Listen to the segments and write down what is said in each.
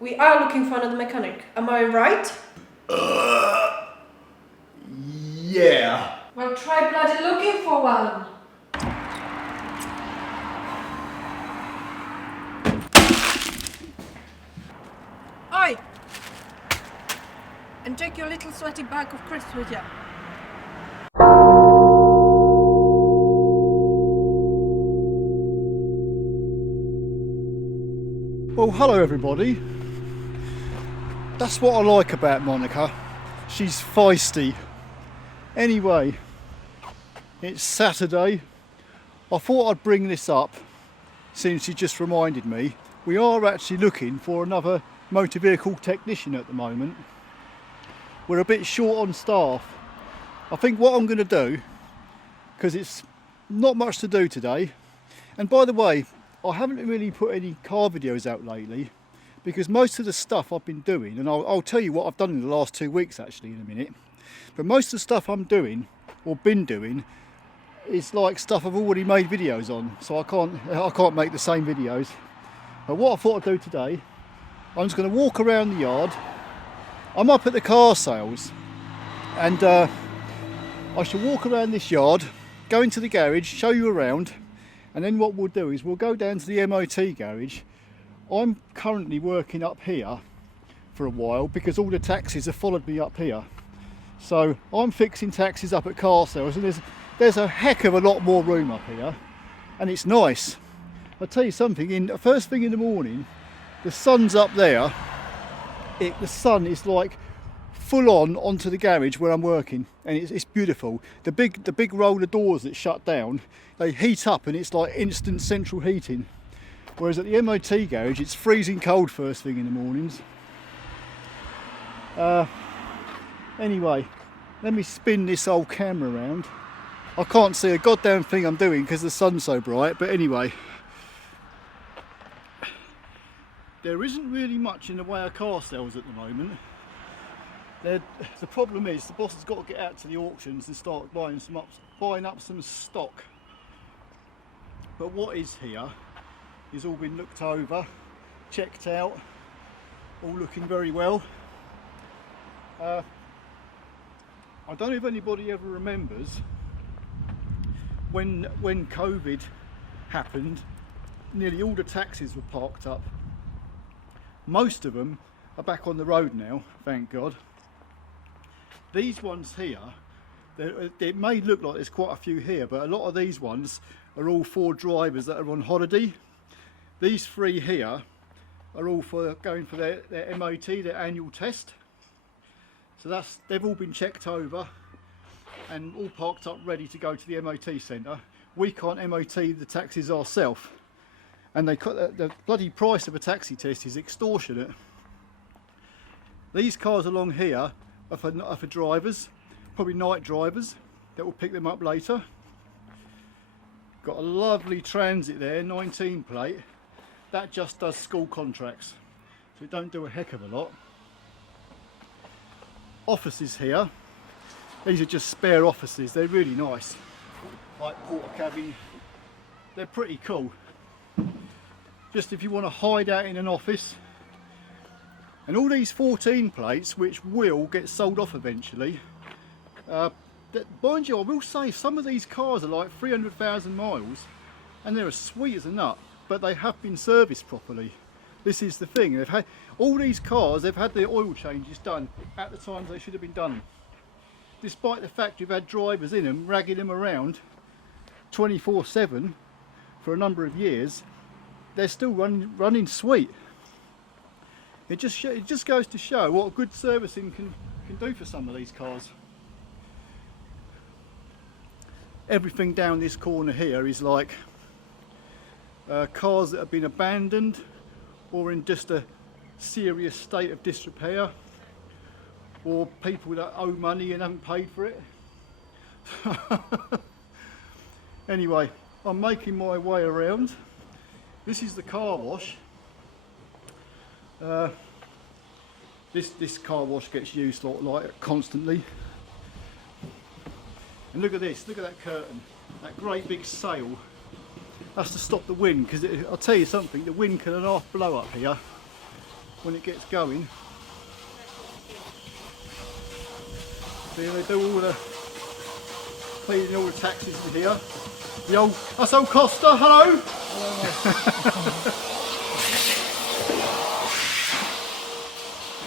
We are looking for another mechanic. Am I right? Yeah. Well, try bloody looking for one. Oi! And take your little sweaty bag of crisps with you. Well, hello everybody. That's what I like about Monica. She's feisty. Anyway, it's Saturday. I thought I'd bring this up since you just reminded me. We are actually looking for another motor vehicle technician at the moment. We're a bit short on staff. I think what I'm going to do, because it's not much to do today, and by the way, I haven't really put any car videos out lately because most of the stuff I've been doing, and I'll tell you what I've done in the last 2 weeks actually in a minute, but most of the stuff I'm doing or been doing is like stuff I've already made videos on, so I can't make the same videos. But what I thought I'd do today, I'm just going to walk around the yard. I'm up at the car sales and I shall walk around this yard, go into the garage, show you around. And then what we'll do is we'll go down to the MOT garage. I'm currently working up here for a while because all the taxis have followed me up here. So I'm fixing taxis up at car sales, and there's a heck of a lot more room up here, and it's nice. I'll tell you something, first thing in the morning, the sun's up there. The sun is like full on onto the garage where I'm working, and it's beautiful. The big roller doors that shut down, they heat up and it's like instant central heating. Whereas at the MOT garage, it's freezing cold first thing in the mornings. Anyway, let me spin this old camera around. I can't see a goddamn thing I'm doing because the sun's so bright, but anyway. There isn't really much in the way of car sales at the moment. The problem is the boss has got to get out to the auctions and start buying up some stock. But what is here is all been looked over, checked out, all looking very well. I don't know if anybody ever remembers when COVID happened, nearly all the taxis were parked up. Most of them are back on the road now, thank God. These ones here, it may look like there's quite a few here, but a lot of these ones are all for drivers that are on holiday. These three here are all for going for their MOT, their annual test. So they've all been checked over and all parked up ready to go to the MOT centre. We can't MOT the taxis ourselves, and the bloody price of a taxi test is extortionate. These cars along here are for drivers, probably night drivers that will pick them up later. Got a lovely Transit there, 19 plate. That just does school contracts, so it don't do a heck of a lot. Offices here. These are just spare offices. They're really nice, like porter cabin. They're pretty cool. Just if you want to hide out in an office. And all these 14 plates, which will get sold off eventually. Mind you, I will say some of these cars are like 300,000 miles, and they're as sweet as a nut, but they have been serviced properly. This is the thing. They've had all these cars. They've had their oil changes done at the times they should have been done. Despite the fact you've had drivers in them ragging them around 24/7 for a number of years, they're still running sweet. It just goes to show what good servicing can do for some of these cars. Everything down this corner here is like cars that have been abandoned or in just a serious state of disrepair, or people that owe money and haven't paid for it. Anyway, I'm making my way around. This is the car wash. This car wash gets used like constantly. And look at this, look at that curtain, that great big sail. That's to stop the wind, because I'll tell you something, the wind can half blow up here. when it gets going. See, they do all the cleaning, all the taxis in here. That's old Costa, hello!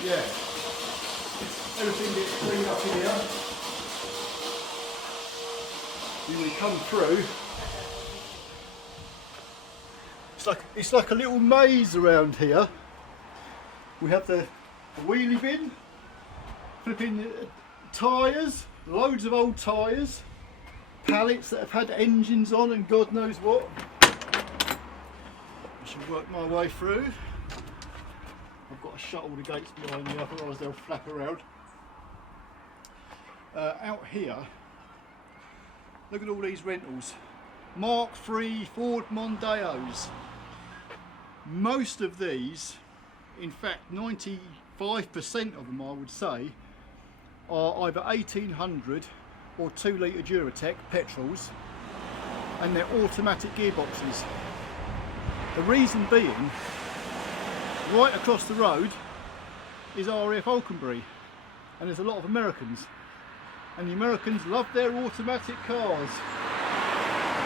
Yeah, everything gets cleaned up in here. When we come through, it's like a little maze around here. We have the wheelie bin, flipping tyres, loads of old tyres, pallets that have had engines on and God knows what. I should work my way through. I've got to shut all the gates behind me, otherwise they'll flap around. Out here, look at all these rentals. Mark III Ford Mondeos. Most of these, in fact 95% of them I would say, are either 1800 or 2 litre Duratec petrols, and they're automatic gearboxes. The reason being, right across the road is RAF Alconbury, and there's a lot of Americans, and the Americans love their automatic cars.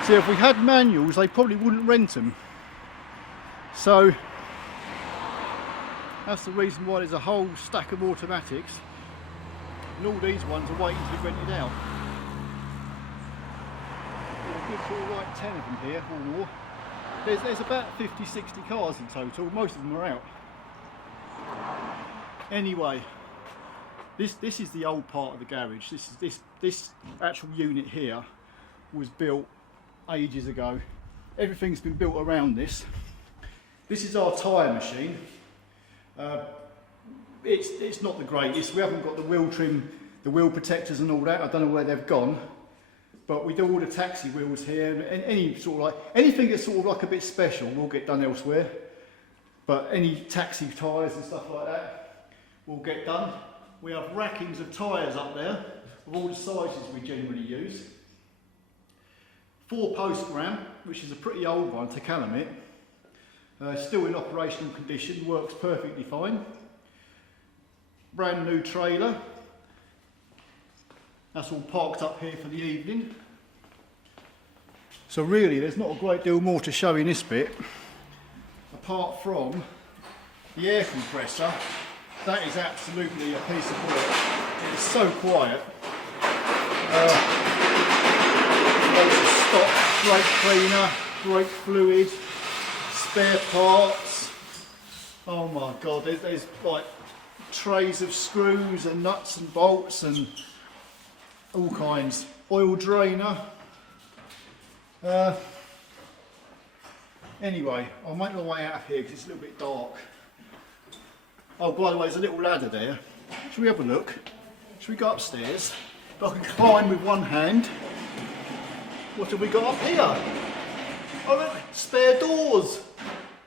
See, if we had manuals they probably wouldn't rent them, so that's the reason why there's a whole stack of automatics, and all these ones are waiting to be rented out. There's a good sort of like 10 of them here or more. There's about 50-60 cars in total, most of them are out. Anyway, this is the old part of the garage. This actual unit here was built ages ago. Everything's been built around this. This is our tyre machine. It's not the greatest. We haven't got the wheel trim, the wheel protectors and all that. I don't know where they've gone. But we do all the taxi wheels here, and anything that's sort of like a bit special will get done elsewhere. But any taxi tyres and stuff like that will get done. We have rackings of tyres up there of all the sizes we generally use. 4-post ram, which is a pretty old one to Calumet. Still in operational condition, works perfectly fine. Brand new trailer. That's all parked up here for the evening. So really there's not a great deal more to show in this bit, apart from the air compressor. That is absolutely a piece of work. It is so quiet. Loads of stock, brake cleaner, brake fluid, spare parts. Oh my God, there's like trays of screws and nuts and bolts and all kinds. Oil drainer. Anyway, I'll make my way out of here because it's a little bit dark. Oh, by the way, there's a little ladder there. Shall we have a look? Shall we go upstairs? If I can climb with one hand. What have we got up here? Oh look, spare doors,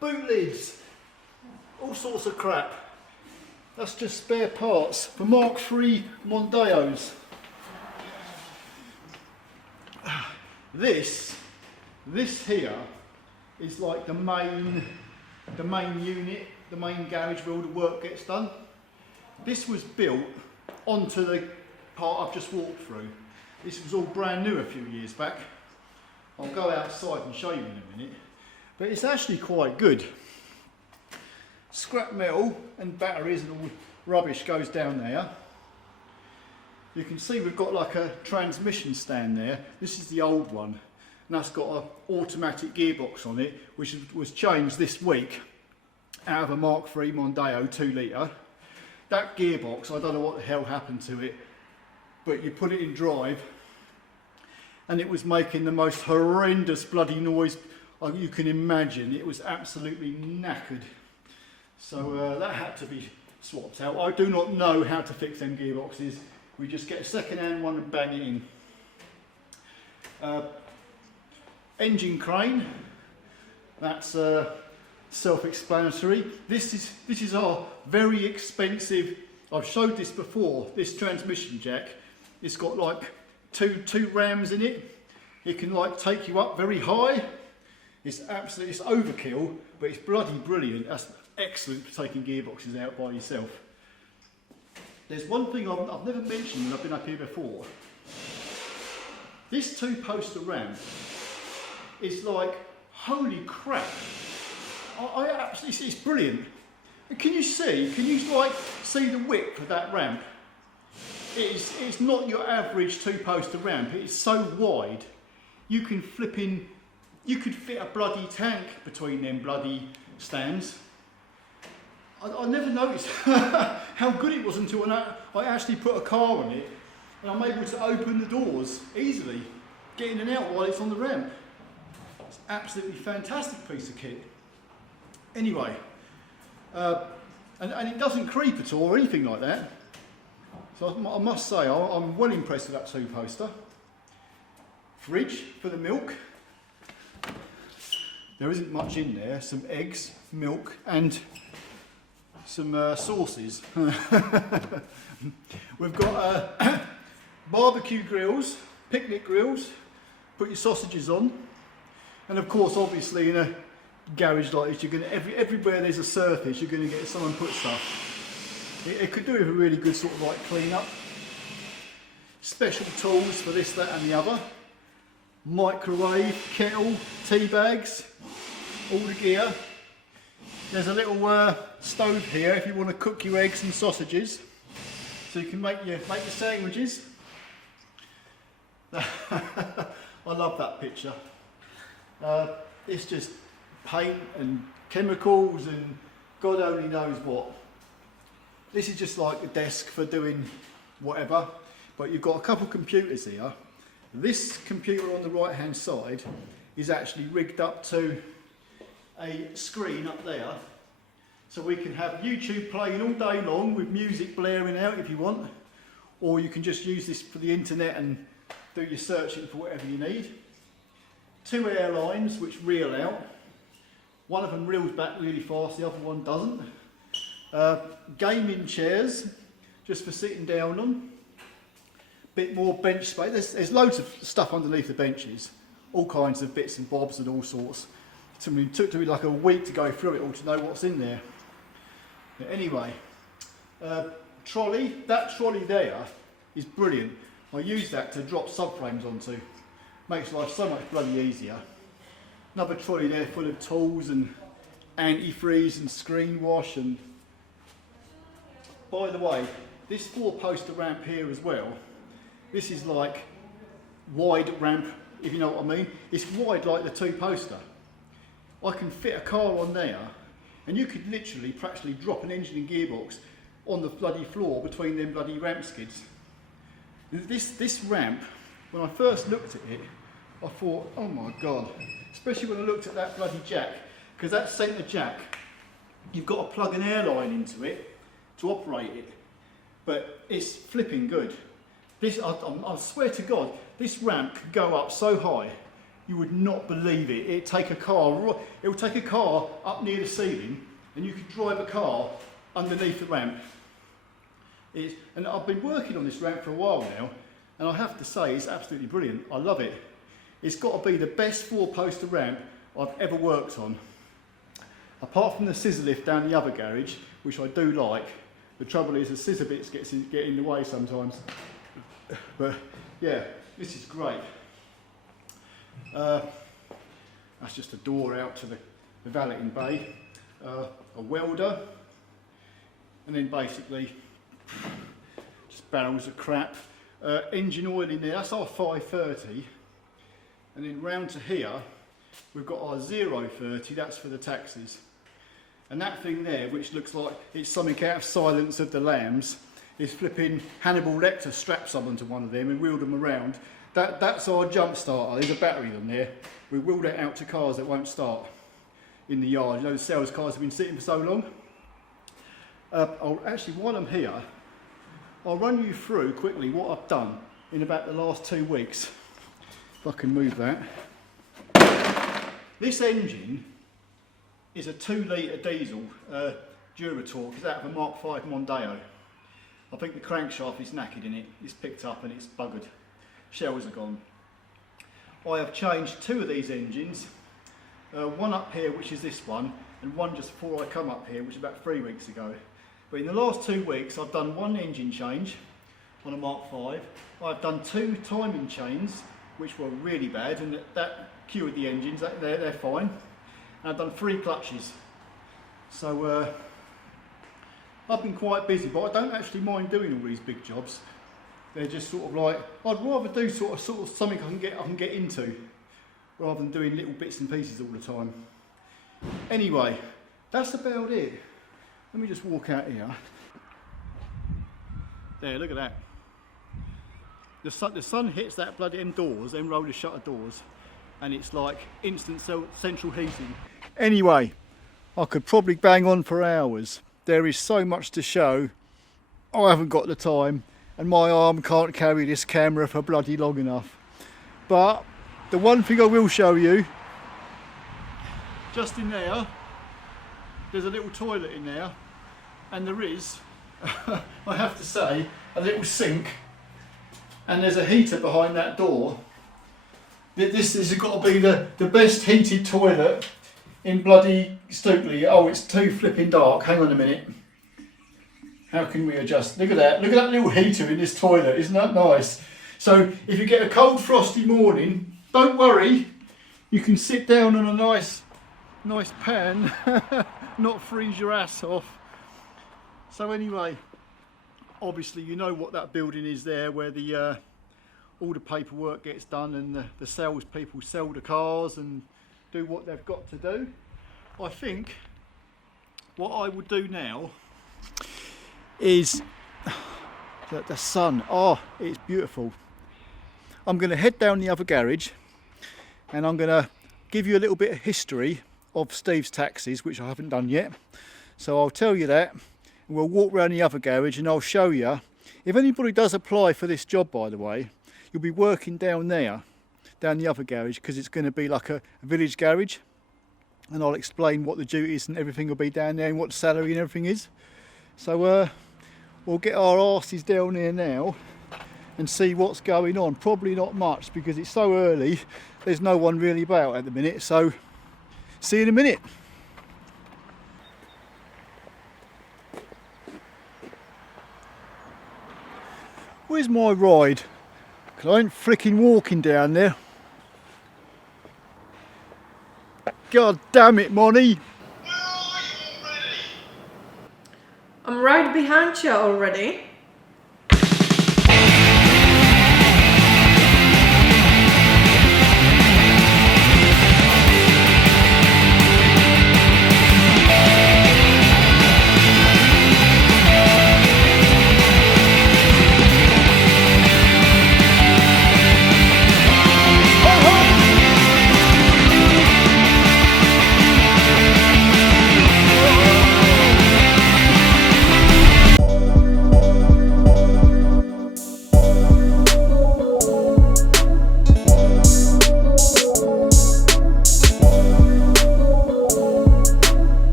boot lids, all sorts of crap. That's just spare parts for Mark III Mondeos. This here is like the main unit, the main garage where all the work gets done. This was built onto the part I've just walked through. This was all brand new a few years back. I'll go outside and show you in a minute, but it's actually quite good. Scrap metal and batteries and all rubbish goes down there. You can see we've got like a transmission stand there. This is the old one, and that's got an automatic gearbox on it, which was changed this week out of a Mark III Mondeo 2 litre. That gearbox, I don't know what the hell happened to it, but you put it in drive and it was making the most horrendous bloody noise you can imagine. It was absolutely knackered. So that had to be swapped out. I do not know how to fix them gearboxes. We just get a second-hand one and bang it in. Engine crane, that's self-explanatory. This is our very expensive, I've showed this before, this transmission jack. It's got like two rams in it. It can like take you up very high. It's overkill, but it's bloody brilliant. excellent for taking gearboxes out by yourself. There's one thing I've never mentioned when I've been up here before. This 2-poster ramp is like, holy crap. I absolutely, it's brilliant. Can you see the width of that ramp? It's not your average 2-poster ramp. It's so wide. You can you could fit a bloody tank between them bloody stands. I never noticed how good it was until I actually put a car on it and I'm able to open the doors easily, get in and out while it's on the ramp. It's an absolutely fantastic piece of kit. Anyway, and it doesn't creep at all or anything like that. So I must say, I'm well impressed with that 2-poster. Fridge for the milk. There isn't much in there, some eggs, milk and some sauces. We've got barbecue grills, picnic grills, put your sausages on. And of course, obviously in a garage like this, you're going to, everywhere there's a surface, you're going to get someone put stuff. It could do with a really good sort of like clean up. Special tools for this, that and the other. Microwave, kettle, tea bags, all the gear. There's a little stove here if you want to cook your eggs and sausages, so you can make your sandwiches. I love that picture. It's just paint and chemicals and God only knows what. This is just like a desk for doing whatever, but you've got a couple of computers here. This computer on the right hand side is actually rigged up to a screen up there, so we can have YouTube playing all day long with music blaring out if you want, or you can just use this for the internet and do your searching for whatever you need. 2 air lines which reel out. One of them reels back really fast, the other one doesn't. Gaming chairs just for sitting down on. Bit more bench space. There's loads of stuff underneath the benches, all kinds of bits and bobs and all sorts. It took me like a week to go through it all to know what's in there. But anyway, trolley. That trolley there is brilliant. I use that to drop subframes onto. Makes life so much bloody easier. Another trolley there full of tools and antifreeze and screen wash. And by the way, this 4-poster ramp here as well, this is like wide ramp, if you know what I mean. It's wide like the 2-poster. I can fit a car on there, and you could literally practically drop an engine and gearbox on the bloody floor between them bloody ramp skids. This ramp, when I first looked at it, I thought, oh my God, especially when I looked at that bloody jack, because that centre jack, you've got to plug an air line into it to operate it, but it's flipping good. This, I swear to God, this ramp could go up so high, you would not believe it. It would take a car up near the ceiling, and you could drive a car underneath the ramp. And I've been working on this ramp for a while now, and I have to say it's absolutely brilliant. I love it. It's got to be the best 4-poster ramp I've ever worked on. Apart from the scissor lift down the other garage, which I do like. The trouble is the scissor bits get in the way sometimes. But yeah, this is great. That's just a door out to the valeting bay, a welder, and then basically just barrels of crap. Engine oil in there, that's our 530, and then round to here we've got our 030, that's for the taxis. And that thing there, which looks like it's something out of Silence of the Lambs, is flipping Hannibal Lecter strapped someone to one of them and wheeled them around. That's our jump starter. There's a battery on there. We wheeled it out to cars that won't start in the yard. You know, the sales cars have been sitting for so long. Actually, while I'm here, I'll run you through quickly what I've done in about the last 2 weeks. If I can move that. This engine is a 2-litre diesel Duratorque. It's out of a Mark V Mondeo. I think the crankshaft is knackered in it. It's picked up and it's buggered. Shells are gone. I have changed 2 of these engines. One up here, which is this one, and one just before I come up here, which is about 3 weeks ago. But in the last 2 weeks, I've done one engine change on a Mark V. I've done 2 timing chains, which were really bad, and that cured the engines. They're fine. And I've done 3 clutches. So I've been quite busy, but I don't actually mind doing all these big jobs. They're just sort of like, I'd rather do sort of something I can get into, rather than doing little bits and pieces all the time. Anyway, that's about it. Let me just walk out here. There, look at that. The sun hits that bloody end doors, them roller shutter doors, and it's like instant central heating. Anyway, I could probably bang on for hours. There is so much to show. I haven't got the time, and my arm can't carry this camera for bloody long enough. But the one thing I will show you, just in there, there's a little toilet in there, and there is, I have to say, a little sink, and there's a heater behind that door. This has got to be the best heated toilet in bloody Stukeley. Oh, it's too flipping dark. Hang on a minute. How can we adjust? Look at that. Look at that little heater in this toilet. Isn't that nice? So if you get a cold, frosty morning, don't worry. You can sit down on a nice pan, not freeze your ass off. So anyway, obviously you know what that building is there, where the all the paperwork gets done, and the salespeople sell the cars and do what they've got to do. I think what I would do now is the sun. Oh, it's beautiful. I'm going to head down the other garage, and I'm going to give you a little bit of history of Steve's taxis, which I haven't done yet. So I'll tell you that, and we'll walk around the other garage and I'll show you. If anybody does apply for this job, by the way, you'll be working down there, down the other garage, because it's going to be like a village garage, and I'll explain what the duties and everything will be down there, and what the salary and everything is. So we'll get our arses down here now and see what's going on. Probably not much, because it's so early, there's no one really about at the minute. So see you in a minute. Where's my ride? Because I ain't flicking walking down there. God damn it, Monty. I'm right behind you already.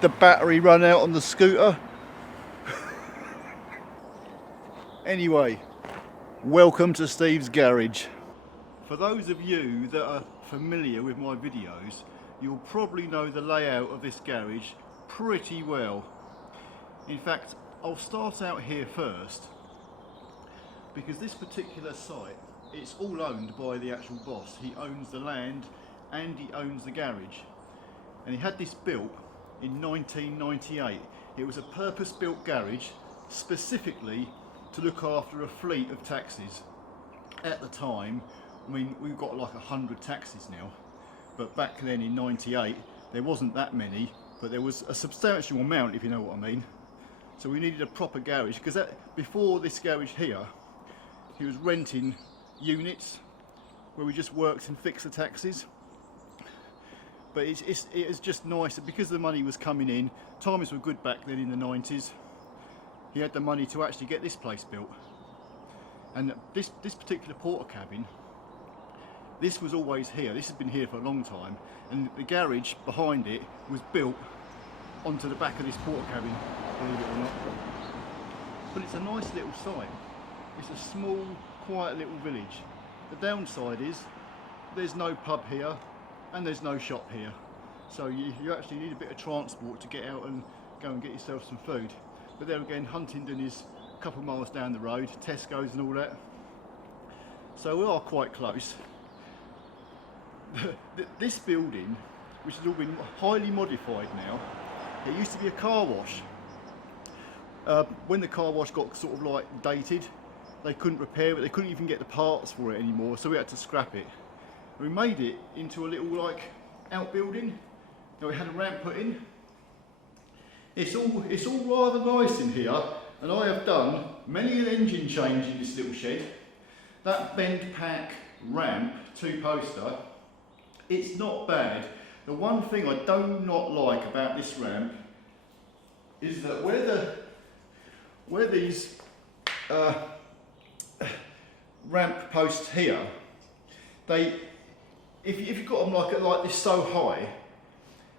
The battery run out on the scooter. Anyway, welcome to Steve's garage. For those of you that are familiar with my videos, you'll probably know the layout of this garage pretty well. In fact, I'll start out here first, because this particular site, it's all owned by the actual boss. He owns the land and he owns the garage. And he had this built in 1998. It was a purpose-built garage specifically to look after a fleet of taxis. At the time, I mean, we've got like 100 taxis now, but back then in 98 there wasn't that many, but there was a substantial amount, if you know what I mean. So we needed a proper garage, because before this garage here, he was renting units where we just worked and fixed the taxis. But it is just nice, because the money was coming in. Times were good back then in the 90s. He had the money to actually get this place built. And this particular porter cabin, this was always here. This has been here for a long time. And the garage behind it was built onto the back of this porter cabin, believe it or not. But it's a nice little site. It's a small, quiet little village. The downside is there's no pub here and there's no shop here. So you actually need a bit of transport to get out and go and get yourself some food. But there again, Huntingdon is a couple of miles down the road, Tesco's and all that. So we are quite close. This building, which has all been highly modified now, it used to be a car wash. When the car wash got sort of like dated, they couldn't repair it, they couldn't even get the parts for it anymore, so we had to scrap it. We made it into a little like outbuilding. Now we had a ramp put in. It's all rather nice in here, and I have done many an engine change in this little shed. That bend pack ramp, 2-poster, it's not bad. The one thing I do not like about this ramp is that where these ramp posts here, if you've got them like this so high,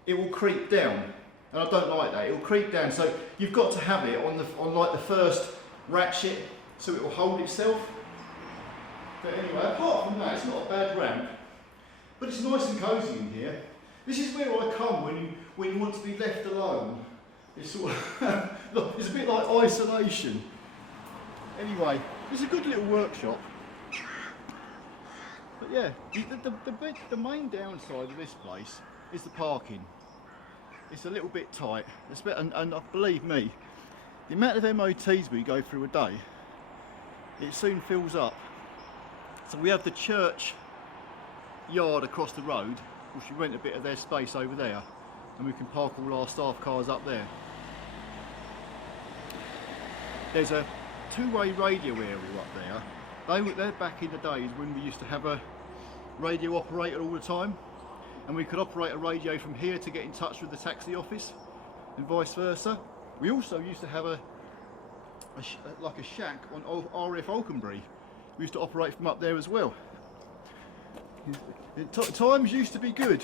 it will creep down, and I don't like that. It will creep down, so you've got to have it on like the first ratchet, so it will hold itself. But anyway, apart from that, it's not a bad ramp, but it's nice and cosy in here. This is where I come when you want to be left alone. It's sort of look, it's a bit like isolation. Anyway, it's a good little workshop. But yeah, the main downside of this place is the parking. It's a little bit tight, and believe me, the amount of MOTs we go through a day, it soon fills up. So we have the church yard across the road, which we rent a bit of their space over there, and we can park all our staff cars up there. There's a two-way radio area up there. They're back in the days when we used to have a radio operator all the time, and we could operate a radio from here to get in touch with the taxi office, and vice versa. We also used to have like a shack on RF Alconbury. We used to operate from up there as well. Times used to be good.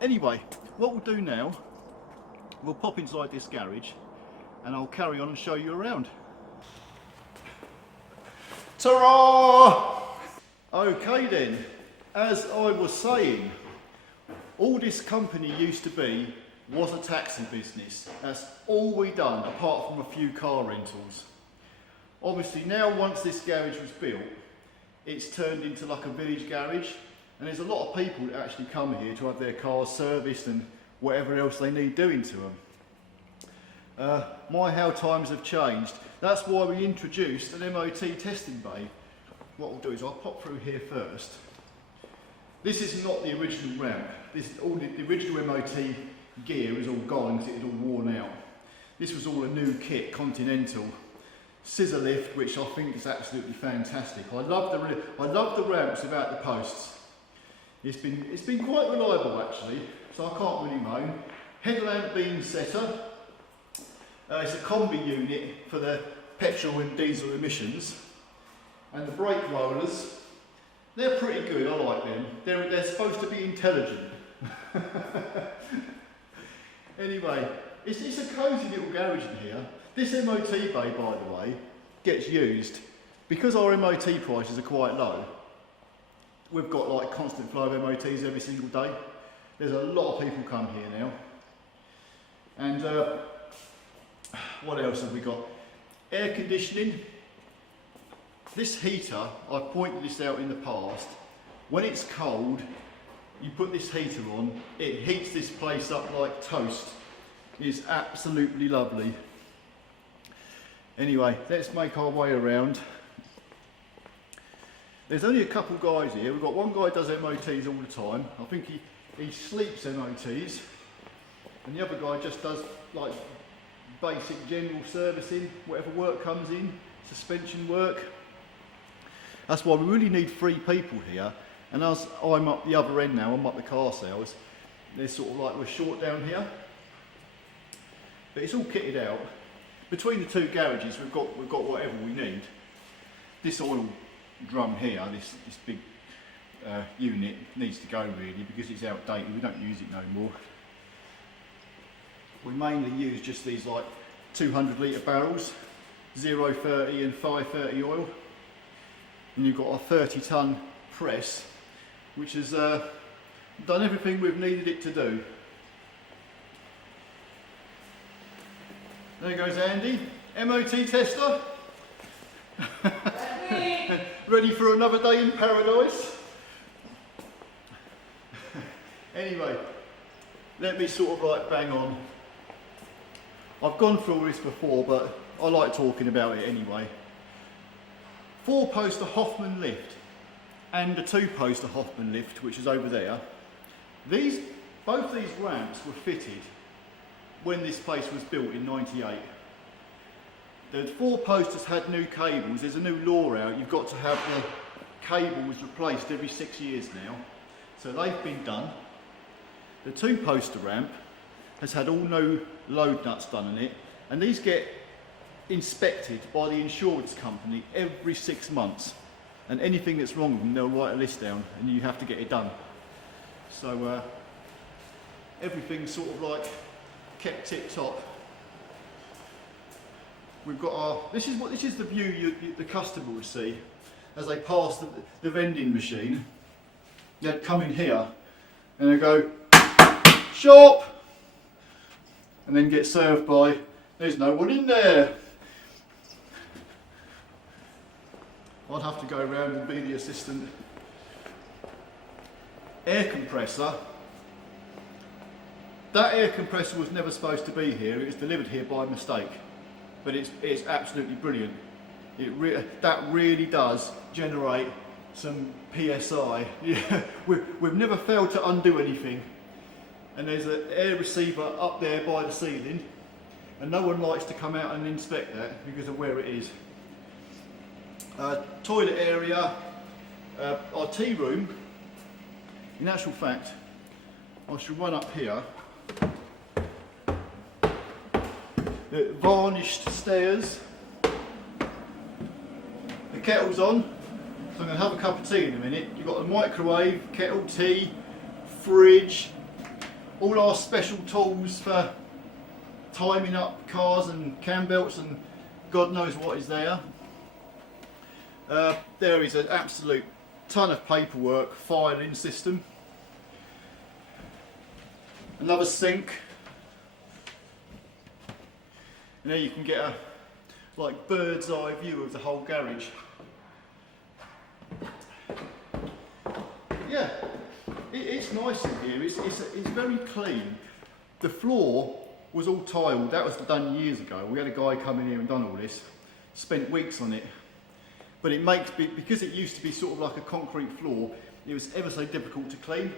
Anyway, what we'll do now, we'll pop inside this garage and I'll carry on and show you around. Ta-ra! Okay then, as I was saying, all this company used to be was a taxi business. That's all we done, apart from a few car rentals. Obviously now, once this garage was built, it's turned into like a village garage, and there's a lot of people that actually come here to have their cars serviced and whatever else they need doing to them. My, how times have changed. That's why we introduced an MOT testing bay. What we'll do is I'll pop through here first. This is not the original ramp. The original MOT gear is all gone because it was all worn out. This was all a new kit, Continental. Scissor lift, which I think is absolutely fantastic. I love the ramps without the posts. It's been quite reliable actually, so I can't really moan. Headlamp beam setter. It's a combi unit for the petrol and diesel emissions. And the brake rollers, they're pretty good, I like them. They're supposed to be intelligent. Anyway, it's a cosy little garage in here. This MOT bay, by the way, gets used because our MOT prices are quite low. We've got like constant flow of MOTs every single day. There's a lot of people come here now. And what else have we got? Air conditioning. This heater, I've pointed this out in the past. When it's cold, you put this heater on, it heats this place up like toast. It's absolutely lovely. Anyway, let's make our way around. There's only a couple guys here. We've got one guy who does MOTs all the time. I think he sleeps MOTs. And the other guy just does like basic general servicing, whatever work comes in, suspension work. That's why we really need 3 people here. And as I'm up the other end now, I'm up the car sales, there's sort of like we're short down here. But it's all kitted out. Between the 2 garages, we've got whatever we need. This oil drum here, this big unit needs to go really because it's outdated. We don't use it no more. We mainly use just these like 200 litre barrels, 0.30 and 5.30 oil. and you've got a 30-ton press, which has done everything we've needed it to do. There goes Andy, MOT tester. Ready for another day in paradise. Anyway, let me sort of like bang on. I've gone through all this before, but I like talking about it anyway. 4-poster Hoffman lift and a 2-poster Hoffman lift, which is over there. Both these ramps were fitted when this place was built in '98. The 4-posters had new cables. There's a new law out. You've got to have the cables replaced every 6 years now. So they've been done. The 2-poster ramp has had all new load nuts done in it, and these get inspected by the insurance company every 6 months. And anything that's wrong with them, they'll write a list down, and you have to get it done. So everything's sort of like kept tip top. We've got our, this is the view the customer will see as they pass the vending machine. They'd come in here and they go, shop, and then get served by, there's no one in there. I'd have to go around and be the assistant. Air compressor. That air compressor was never supposed to be here. It was delivered here by mistake. But it's absolutely brilliant. That really does generate some PSI. Yeah, we've never failed to undo anything. And there's an air receiver up there by the ceiling, and no one likes to come out and inspect that because of where it is. Toilet area, our tea room. In actual fact, I should run up here. Varnished stairs. The kettle's on, so I'm going to have a cup of tea in a minute. You've got the microwave, kettle, tea, fridge, all our special tools for timing up cars and cam belts and God knows what is there. There is an absolute ton of paperwork, filing system. Another sink. And there you can get a bird's eye view of the whole garage. Yeah, it's nice in here. It's very clean. The floor was all tiled. That was done years ago. We had a guy come in here and done all this. Spent weeks on it. But it makes, because it used to be sort of like a concrete floor, it was ever so difficult to clean.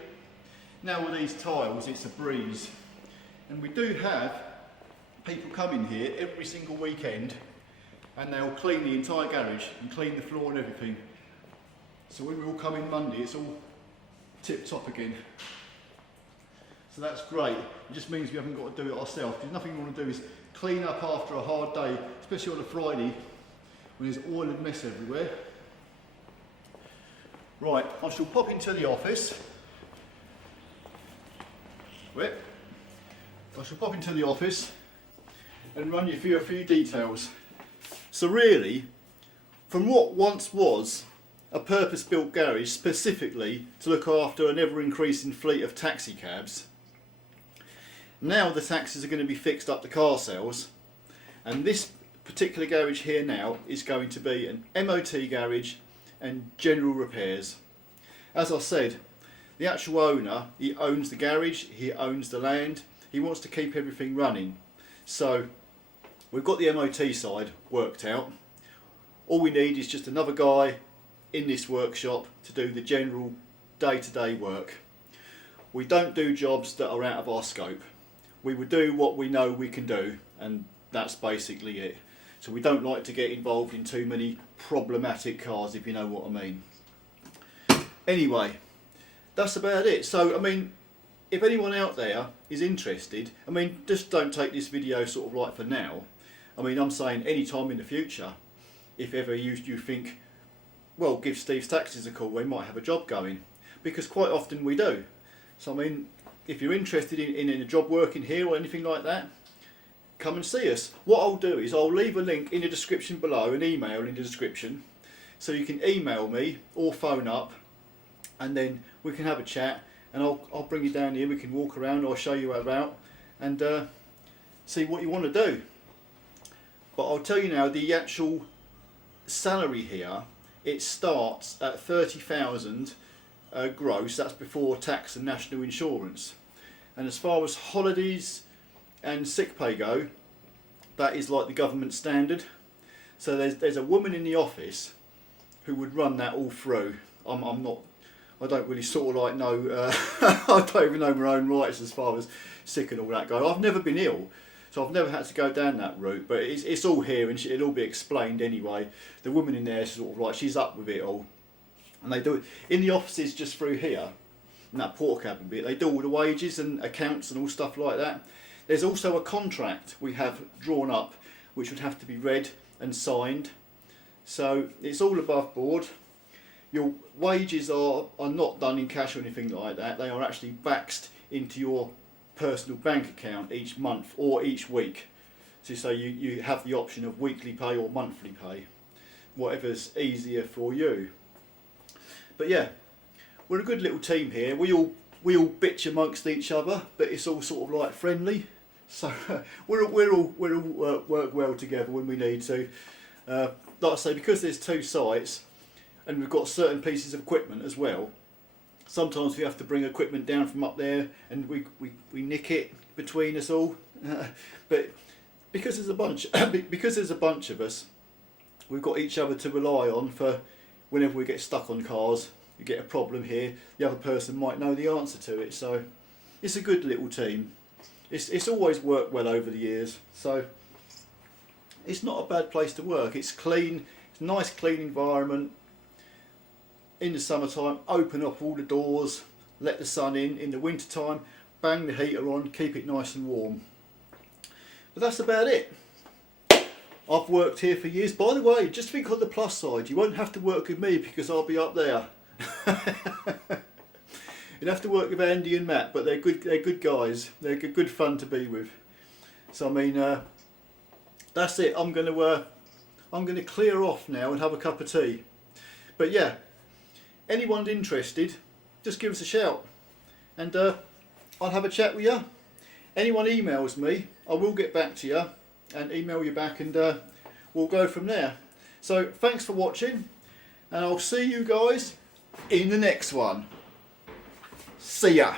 Now with these tiles, it's a breeze. And we do have people come in here every single weekend and they'll clean the entire garage and clean the floor and everything. So when we all come in Monday, it's all tip top again. So that's great. It just means we haven't got to do it ourselves, because nothing we want to do is clean up after a hard day, especially on a Friday when there's oil and mess everywhere. Right, I shall pop into the office. I shall pop into the office and run you through a few details. So really, from what once was a purpose-built garage specifically to look after an ever-increasing fleet of taxi cabs, now the taxis are going to be fixed up to car sales, and this particular garage here now is going to be an MOT garage and general repairs. As I said, the actual owner, he owns the garage, he owns the land, he wants to keep everything running. So we've got the MOT side worked out. All we need is just another guy in this workshop to do the general day-to-day work. We don't do jobs that are out of our scope. We would do what we know we can do, and that's basically it. So we don't like to get involved in too many problematic cars, if you know what I mean. Anyway, that's about it. So, I mean, if anyone out there is interested, I mean, just don't take this video sort of like for now. I mean, I'm saying any time in the future, if ever you think, well, give Steve's Taxis a call, we might have a job going. Because quite often we do. So, I mean, if you're interested in a job working here or anything like that, come and see us. What I'll do is I'll leave a link in the description below, an email in the description. So you can email me or phone up, and then we can have a chat, and I'll bring you down here, we can walk around, I'll show you about, and see what you want to do. But I'll tell you now, the actual salary here, it starts at 30,000 gross, that's before tax and national insurance. And as far as holidays and sick pay go, that is like the government standard. So there's a woman in the office who would run that all through. I don't really sort of like know, I don't even know my own rights as far as sick and all that go. I've never been ill, so I've never had to go down that route, but it's all here, and it'll all be explained anyway. The woman in there, sort of like, she's up with it all. And they do it in the offices just through here, in that porter cabin bit, they do all the wages and accounts and all stuff like that. There's also a contract we have drawn up, which would have to be read and signed. So it's all above board. Your wages are not done in cash or anything like that. They are actually baxed into your personal bank account each month or each week. So you have the option of weekly pay or monthly pay, whatever's easier for you. But yeah, we're a good little team here. We all bitch amongst each other, but it's all sort of like friendly. So we're all work well together when we need to. Like I say, because there's two sites and we've got certain pieces of equipment as well, sometimes we have to bring equipment down from up there and we nick it between us all. But because there's a bunch of us, we've got each other to rely on for whenever we get stuck on cars. You get a problem here, the other person might know the answer to it. So it's a good little team. It's always worked well over the years, so it's not a bad place to work. It's clean, it's a nice clean environment. In the summertime, open up all the doors, let the sun in. In the winter time, bang the heater on, keep it nice and warm. But that's about it. I've worked here for years. By the way, just think on the plus side, you won't have to work with me because I'll be up there. You'd have to work with Andy and Matt, but they're good guys. They're good fun to be with. So I mean, that's it. I'm gonna clear off now and have a cup of tea. But yeah, anyone interested, just give us a shout, and I'll have a chat with you. Anyone emails me, I will get back to you and email you back, and we'll go from there. So thanks for watching, and I'll see you guys in the next one. See ya.